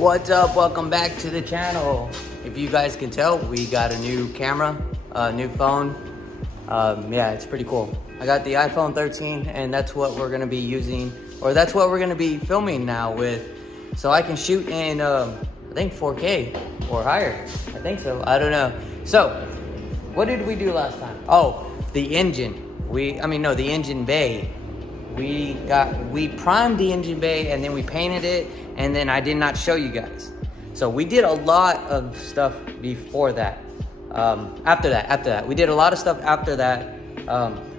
What's up? Welcome back to the channel. If you guys can tell, we got a new camera, a new phone. Yeah, it's pretty cool. I got the iPhone 13 and that's what we're gonna be using, or that's what we're gonna be filming now with. So I can shoot in, I think 4K or higher. I think so, I don't know. So, what did we do last time? Oh, the engine. The engine bay. We primed the engine bay and then we painted it, and then I did not show you guys. So we did a lot of stuff before that. After that. We did a lot of stuff after that,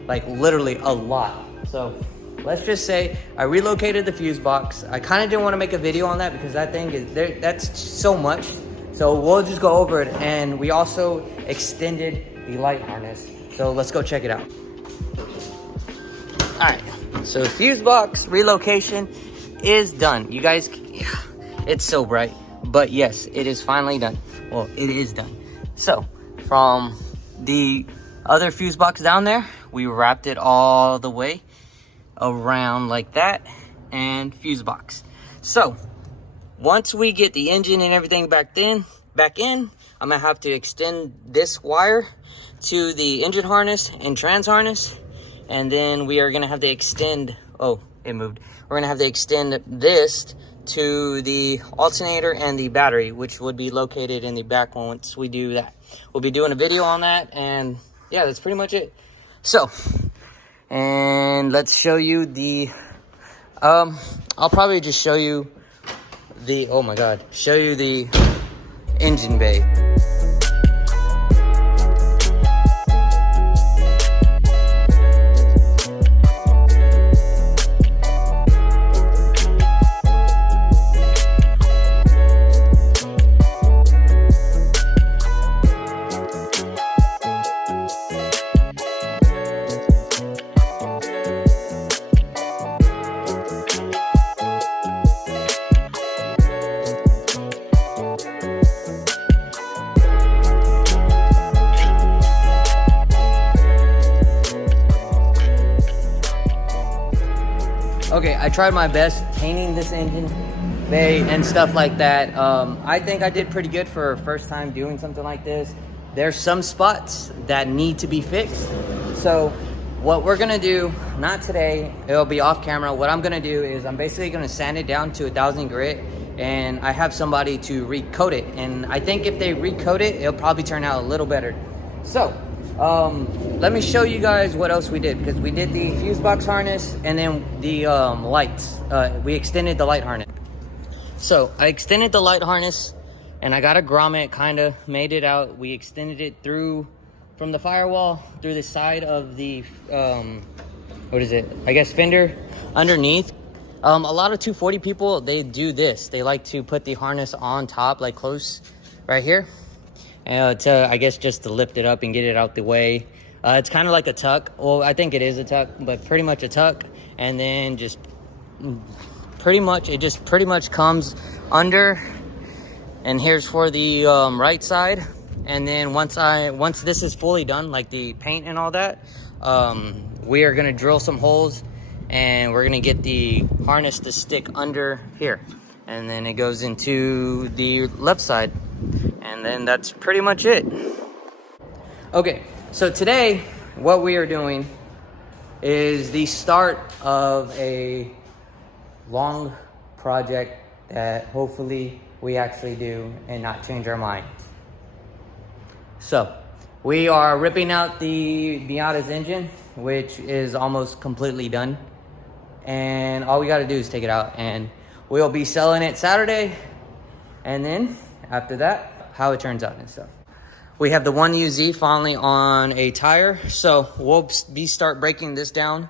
like literally a lot. So let's just say I relocated the fuse box. I kind of didn't want to make a video on that because that thing is there, that's so much. So we'll just go over it. And we also extended the light harness. So let's go check it out. All right, so fuse box relocation is done. You guys, it's so bright, but yes, it is finally done. Well, it is done. So from the other fuse box down there, we wrapped it all the way around like that, and fuse box. So once we get the engine and everything back in, I'm gonna have to extend this wire to the engine harness and trans harness. And then we are gonna have to extend, oh, it moved. We're gonna have to extend this to the alternator and the battery, which would be located in the back once we do that. We'll be doing a video on that, and yeah, that's pretty much it. So, and let's show you the, I'll probably just show you the, oh my God, show you the engine bay. Okay, I tried my best painting this engine bay and stuff like that. I think I did pretty good for a first time doing something like this. There's some spots that need to be fixed. So what we're gonna do, not today, it'll be off camera. What I'm gonna do is I'm basically gonna sand it down to 1000 grit, and I have somebody to recoat it. And I think if they recoat it, it'll probably turn out a little better. So, let me show you guys what else we did, because we did the fuse box harness and then the lights. We extended the light harness. So I extended the light harness and I got a grommet, kind of made it out. We extended it through from the firewall through the side of the what is it, I guess fender underneath. A lot of 240 people, they do this. They like to put the harness on top, like close right here, to, I guess, just to lift it up and get it out the way. It's kind of like a tuck. Well, I think it is a tuck, but pretty much a tuck. And then just pretty much comes under. And here's for the right side. And then once this is fully done, like the paint and all that, we are gonna drill some holes and we're gonna get the harness to stick under here. And then it goes into the left side. And then that's pretty much it. Okay, so today what we are doing is the start of a long project that hopefully we actually do and not change our mind. So we are ripping out the Miata's engine, which is almost completely done. And all we gotta do is take it out, and we'll be selling it Saturday. And then after that, how it turns out and stuff. We have the 1UZ finally on a tire, so we'll start breaking this down.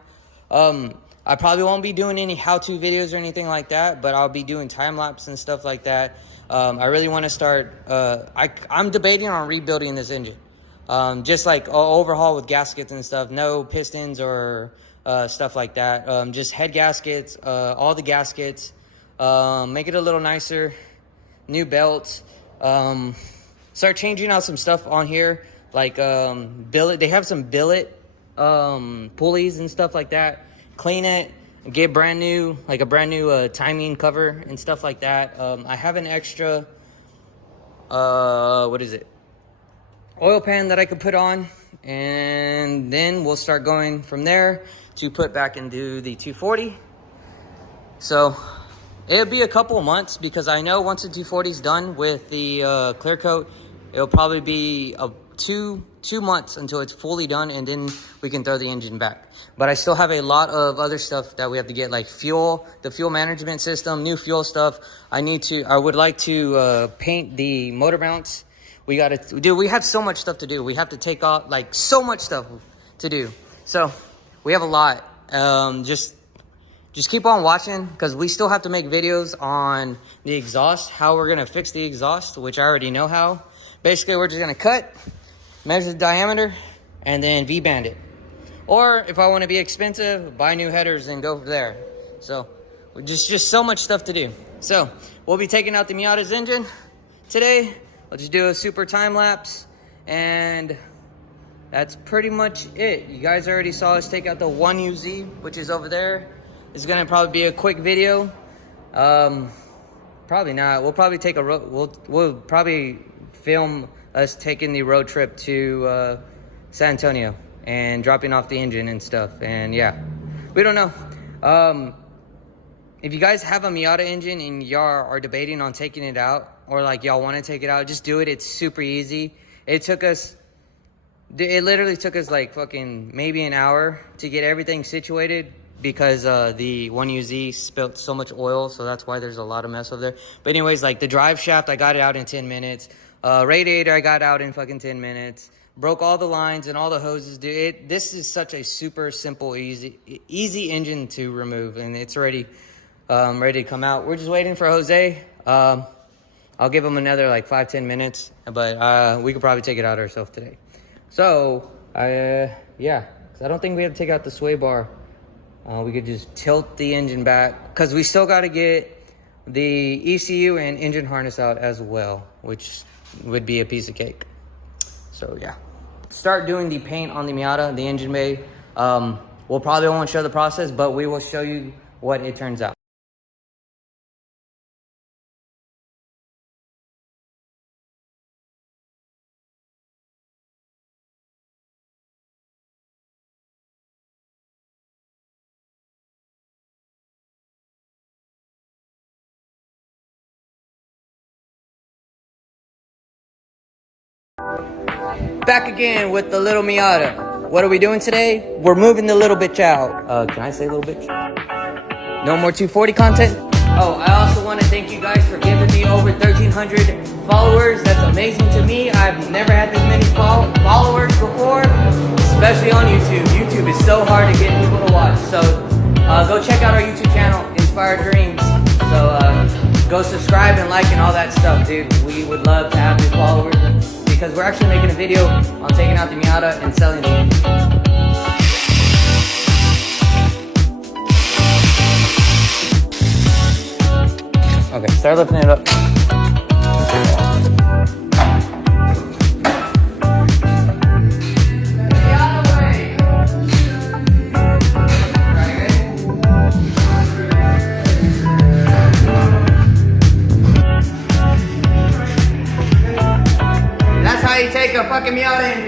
I probably won't be doing any how-to videos or anything like that, but I'll be doing time-lapse and stuff like that. I really want to start, I'm debating on rebuilding this engine. Just like overhaul with gaskets and stuff, no pistons or stuff like that. Just head gaskets, all the gaskets, make it a little nicer, new belts. Start changing out some stuff on here, like billet. They have some billet pulleys and stuff like that. Clean it, get brand new, like a brand new timing cover and stuff like that. I have an extra, what is it? Oil pan that I could put on, and then we'll start going from there to put back into the 240. So it'll be a couple of months, because I know once the 240 is done with the clear coat, it'll probably be two months until it's fully done, and then we can throw the engine back. But I still have a lot of other stuff that we have to get, like fuel, the fuel management system, new fuel stuff. I would like to paint the motor mounts. We have so much stuff to do. We have to take off, like, so much stuff to do. So we have a lot. Just keep on watching, because we still have to make videos on the exhaust, how we're gonna fix the exhaust, which I already know how. Basically, we're just gonna cut, measure the diameter, and then V-band it. Or if I want to be expensive, buy new headers and go from there. So just so much stuff to do. So we'll be taking out the Miata's engine today. I'll just do a super time lapse, and that's pretty much it. You guys already saw us take out the 1UZ, which is over there. It's gonna probably be a quick video. Probably not. We'll probably take a we'll probably film us taking the road trip to San Antonio and dropping off the engine and stuff. And yeah, we don't know. If you guys have a Miata engine and y'all are debating on taking it out, or like y'all want to take it out, just do it. It's super easy. It literally took us like fucking maybe an hour to get everything situated, because the 1UZ spilt so much oil, so that's why there's a lot of mess over there. But anyways, like the drive shaft, I got it out in 10 minutes. Radiator, I got out in fucking 10 minutes. Broke all the lines and all the hoses. Dude, this is such a super simple, easy engine to remove, and it's already ready to come out. We're just waiting for Jose. I'll give him another like 5-10 minutes, but we could probably take it out ourselves today. So yeah, I don't think we have to take out the sway bar. We could just tilt the engine back, because we still got to get the ECU and engine harness out as well, which would be a piece of cake. So yeah, start doing the paint on the Miata, the engine bay. We'll probably won't show the process, but we will show you what it turns out. Back again with the little Miata. What are we doing today? We're moving the little bitch out. Can I say little bitch? No more 240 content? Oh, I also want to thank you guys for giving me over 1,300 followers. That's amazing to me. I've never had this many followers before, especially on YouTube. YouTube is so hard to get people to watch. So go check out our YouTube channel, InspiredDreams. So go subscribe and like and all that stuff, dude. We would love to have new followers, because we're actually making a video on taking out the Miata and selling the engine. Okay, start lifting it up. That's how you take a fucking Miata